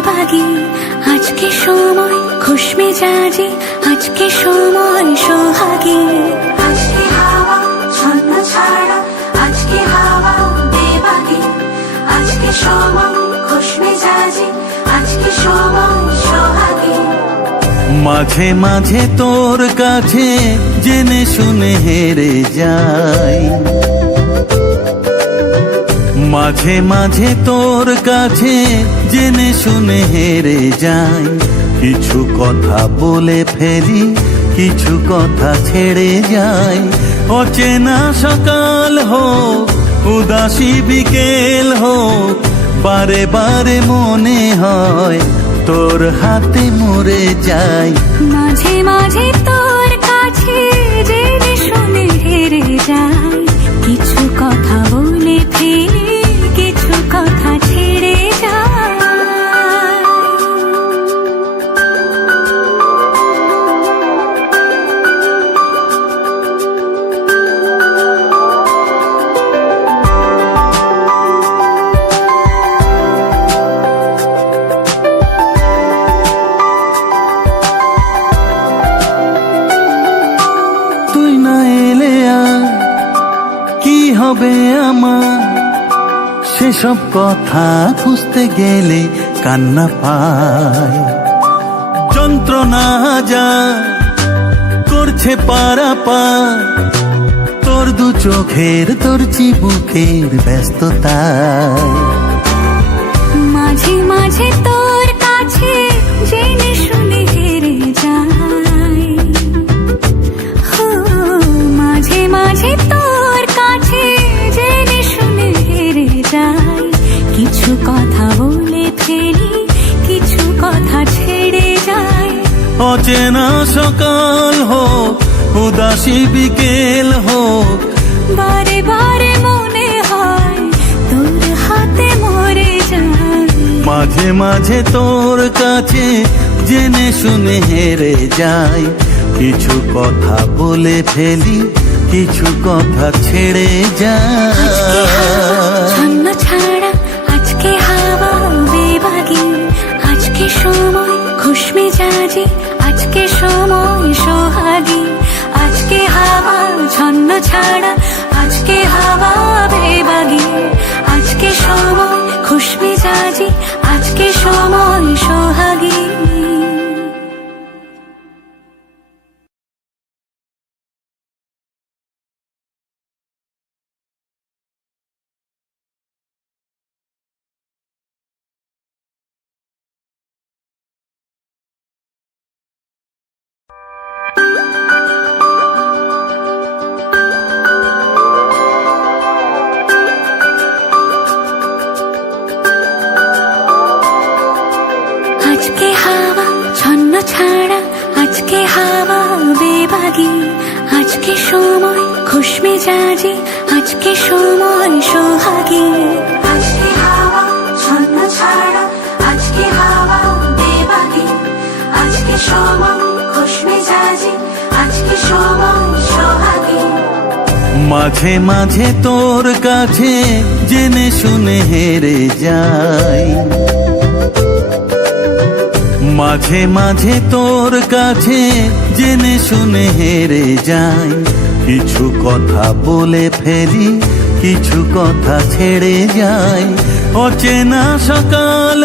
বেবাগী আজকে সময় খুশ মেজাজি আজকে সময় সোহাগী আজকে হাওয়া ছন্ন ছাড়া আজকে হাওয়া বেবাগী আজকে সময় খুশ মেজাজি আজকে সময় সোহাগী মাঝে মাঝে তোর কাছে জেনে শুনে হেরে যাই মাঝে মাঝে তোর কাছে জেনে শুনে হেরে যাই কিছু কথা বলে ফেলি কিছু কথা ছেড়ে যাই অচেনা সকাল হোক উদাসী বিকেল হোক বারে বারে মনে হয় তোর হাতে মরে যাই মাঝে মাঝে তোর কাছে জেনে শুনে হেরে যাই কিছু কথা বলে ফেলি কিছু কথা ছেড়ে যাই তুই না এলে আর কি হবে আমার সেসব কথা খুঁজতে গেলে কান্না পায় যন্ত্রণা যা করছে পারাপার তোর দু চোখের তোর চিবুকের ব্যস্ততায় মাঝে মাঝে তোর কাছে জেনে শুনে হেরে যাই মাঝে মাঝে তোর কাছে জেনে শুনে হেরে যাই কিছু কথা বলে ফেলি কিছু কথা ছেড়ে যাই অচেনা সকাল হোক উদাসী বিকেল হোক বারে বারে মনে হয় তোর হাতে মরে যাই মাঝে মাঝে তোর কাছে জেনে শুনে হেরে যাই কিছু কথা বলে ফেলি কিছু কথা ছেড়ে যাই ছন্ন ছাড়া আজকে হাওয়া বেবাগী আজকে সময় খুশ মেজাজি আজকে সময় সোহাগী আজকে হাওয়া ছন্ন ছাড়া আজকে হাওয়া বেবাগী আজকে সময় খুশ মেজাজি আজকে সময় সোহাগী আজকে হাওয়া ছন্ন ছাড়া আজকে হাওয়া বেবাগী আজকে সময় খুশ মেজাজি আজকে সময় সোহাগী আজকে হাওয়া ছন্ন ছাড়া আজকে হাওয়া বেবাগী আজকে সময় খুশ মেজাজি আজকে সময় সোহাগী মাঝে মাঝে তোর কাছে জেনে শুনে হেরে যাই মাঝে মাঝে তোর কাছে জেনে শুনে হেরে যাই কিছু কথা বলে ফেলি কিছু কথা ছেড়ে যাই অচেনা সকাল